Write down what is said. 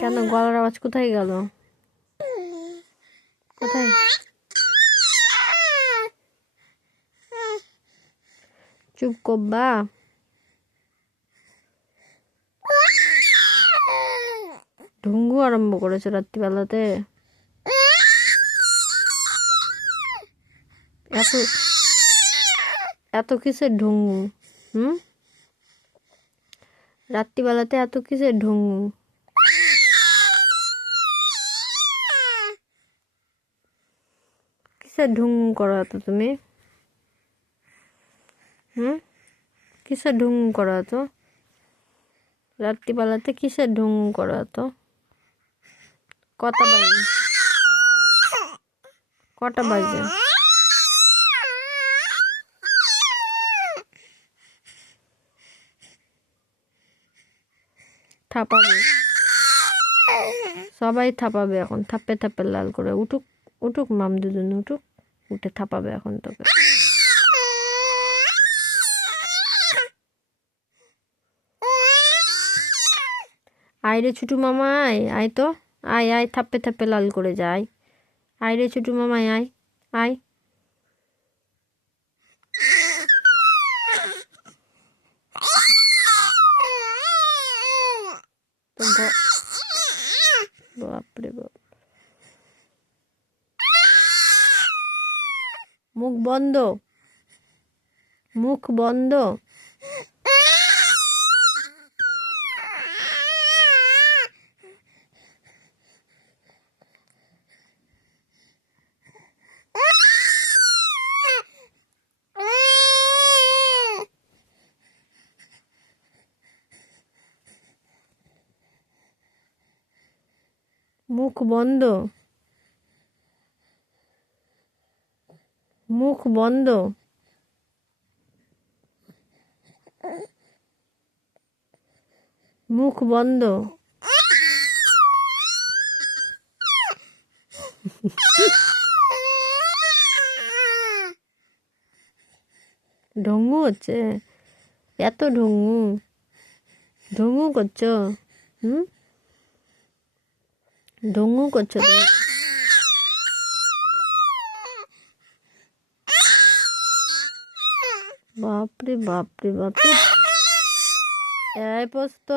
কেন গলার আওয়াজ কোথায় গেল? কোথায়? চুপ করবা? ঢুঙ্গু আরম্ভ করেছে রাত্রিবেলাতে। এত এত কিসের ঢুঙ্গু? রাত্রিবেলাতে এত কিসের ঢুঙ্গু? কিসের ঢুঙ্গু করো এত তুমি? কিসের ঢুঙ্গু করো এত? রাত্রিবেলাতে কিসের ঢুঙ্গু করো এত? কটা বাজে? কটা বাজে? থাপাবে, সবাই থাপাবে এখন, থাপে থাপে লাল করে। উঠুক উঠুক মাম দুজন, উঠুক, উঠে থাপাবে এখন তোকে। আয় রে ছোটু মামা, আয় আয় তো, আয় আয়, থাপ্পে থাপ্পে লাল করে যায়। আয় রে ছোটু মামাই, আয় আয়। বাপরে বাপ, মুখ বন্ধ, মুখ বন্ধ। মুখ বন্ধ, মুখ বন্ধ। মুখ বন্ধ। ঢঙ্গু হচ্ছে? এত ঢঙ্গু? ঢঙ্গু করছো? ঢঙ্গু করছো তুমি? বাপরে বাপরে বাপ। এই পোস্ত,